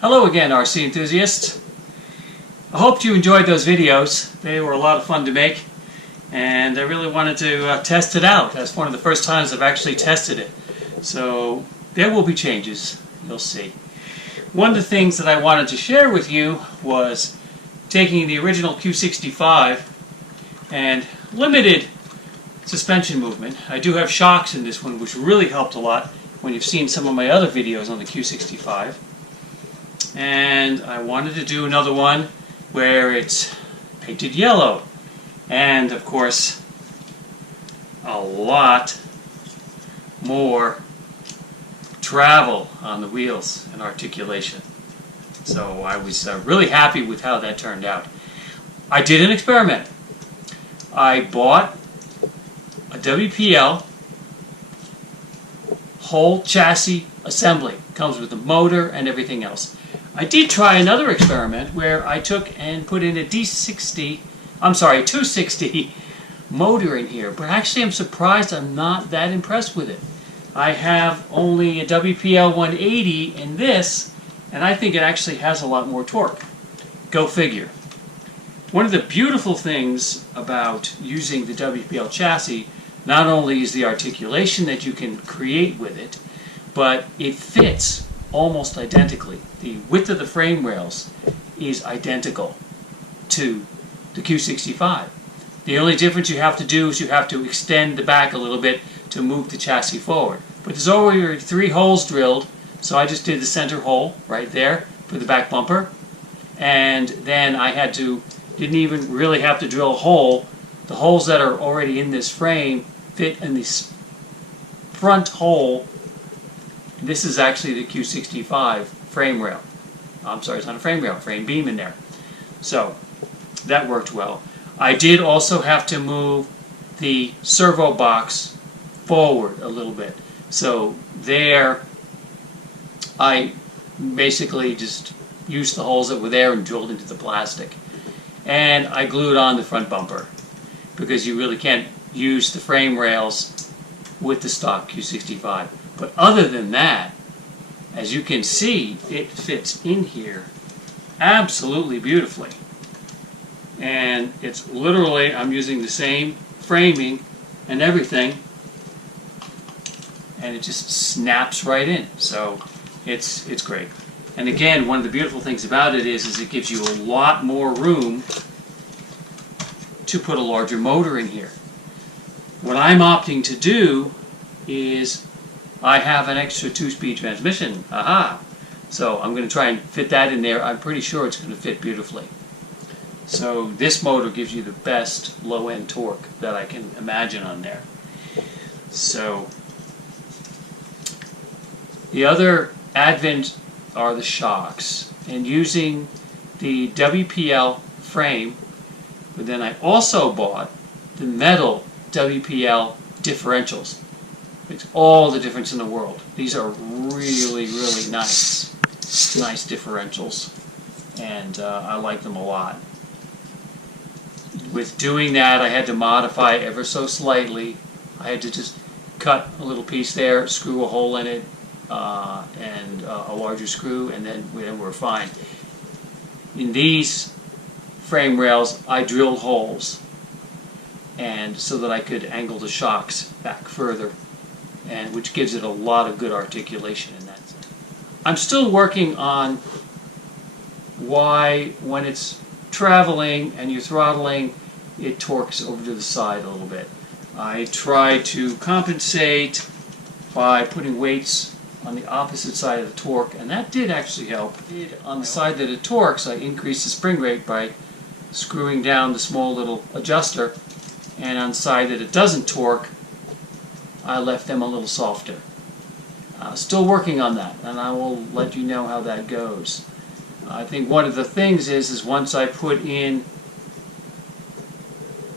Hello again, RC enthusiasts. I hope you enjoyed those videos. They were a lot of fun to make, and I really wanted to test it out. That's one of the first times I've actually tested it. So there will be changes, you'll see. One of the things that I wanted to share with you was taking the original Q65 and limited suspension movement. I do have shocks in this one, which really helped a lot when you've seen some of my other videos on the Q65. And I wanted to do another one where it's painted yellow, and of course a lot more travel on the wheels and articulation. So I was really happy with how that turned out. I did an experiment. I bought a WPL whole chassis assembly. Comes with the motor and everything else. I did try another experiment where I took and put in a 260 motor in here, but actually I'm surprised I'm not that impressed with it. I have only a WPL 180 in this, and I think it actually has a lot more torque. Go figure. One of the beautiful things about using the WPL chassis not only is the articulation that you can create with it, but it fits almost identically. The width of the frame rails is identical to the Q65. The only difference you have to do is you have to extend the back a little bit to move the chassis forward. But there's already 3 holes drilled, so I just did the center hole right there for the back bumper, and then I didn't even really have to drill a hole. The holes that are already in this frame fit in this front hole. This is actually the Q65 frame rail. I'm sorry, it's not a frame rail, frame beam in there. So that worked well. I did also have to move the servo box forward a little bit. So there I basically just used the holes that were there and drilled into the plastic. And I glued on the front bumper, because you really can't use the frame rails with the stock Q65. But other than that, as you can see, it fits in here absolutely beautifully. And it's literally, I'm using the same framing and everything, and it just snaps right in. So it's great. And again, one of the beautiful things about it is it gives you a lot more room to put a larger motor in here. What I'm opting to do is I have an extra 2-speed transmission. Aha! So I'm going to try and fit that in there. I'm pretty sure it's going to fit beautifully. So this motor gives you the best low-end torque that I can imagine on there. So the other advent are the shocks, and using the WPL frame, but then I also bought the metal WPL differentials. Makes all the difference in the world. These are really, really nice differentials, and I like them a lot. With doing that, I had to modify ever so slightly. I had to just cut a little piece there, screw a hole in it, and a larger screw, and then we're fine. In these frame rails, I drilled holes, and so that I could angle the shocks back further, and which gives it a lot of good articulation in that sense. I'm still working on why, when it's traveling and you're throttling, it torques over to the side a little bit. I try to compensate by putting weights on the opposite side of the torque, and that did actually help. On the side that it torques, I increased the spring rate by screwing down the small little adjuster, and on the side that it doesn't torque, I left them a little softer. Still working on that, and I will let you know how that goes. I think one of the things is once I put in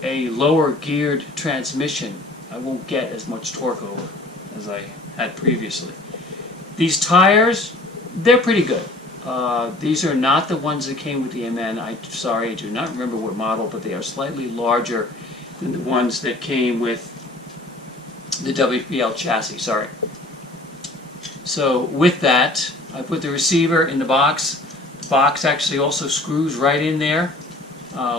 a lower geared transmission, I won't get as much torque over as I had previously. These tires, they're pretty good. These are not the ones that came with the MN. Sorry, I do not remember what model, but they are slightly larger than the ones that came with the WPL chassis. Sorry. So with that, I put the receiver in the box. The box actually also screws right in there,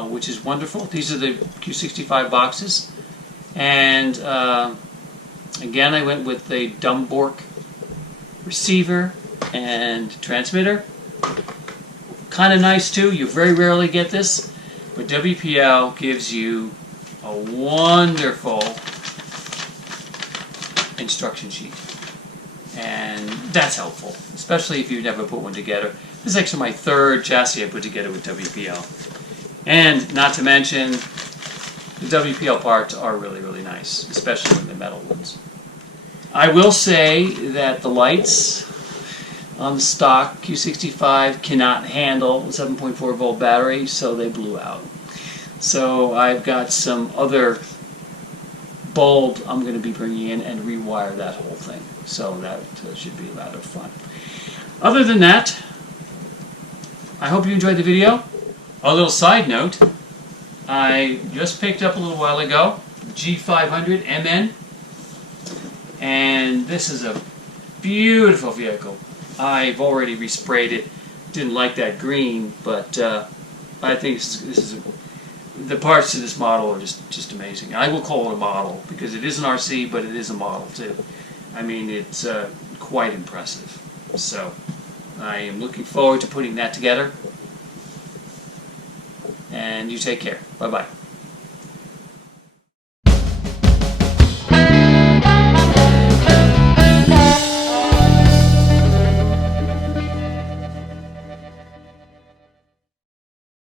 which is wonderful. These are the Q65 boxes. And again, I went with the Dumborc receiver and transmitter. Kind of nice too. You very rarely get this, but WPL gives you a wonderful instruction sheet, and that's helpful, especially if you've never put one together. This is actually my third chassis I put together with WPL, and not to mention the WPL parts are really, really nice, especially the metal ones. I will say that the lights on the stock Q65 cannot handle a 7.4 volt battery, so they blew out. So I've got some other bulb I'm going to be bringing in and rewire that whole thing. So that should be rather fun. Other than that, I hope you enjoyed the video. A little side note, I just picked up a little while ago G500 MN, and this is a beautiful vehicle. I've already resprayed it. Didn't like that green, but I think the parts to this model are just amazing. I will call it a model because it is an RC, but it is a model too. I mean, it's quite impressive. So I am looking forward to putting that together. And you take care. Bye-bye.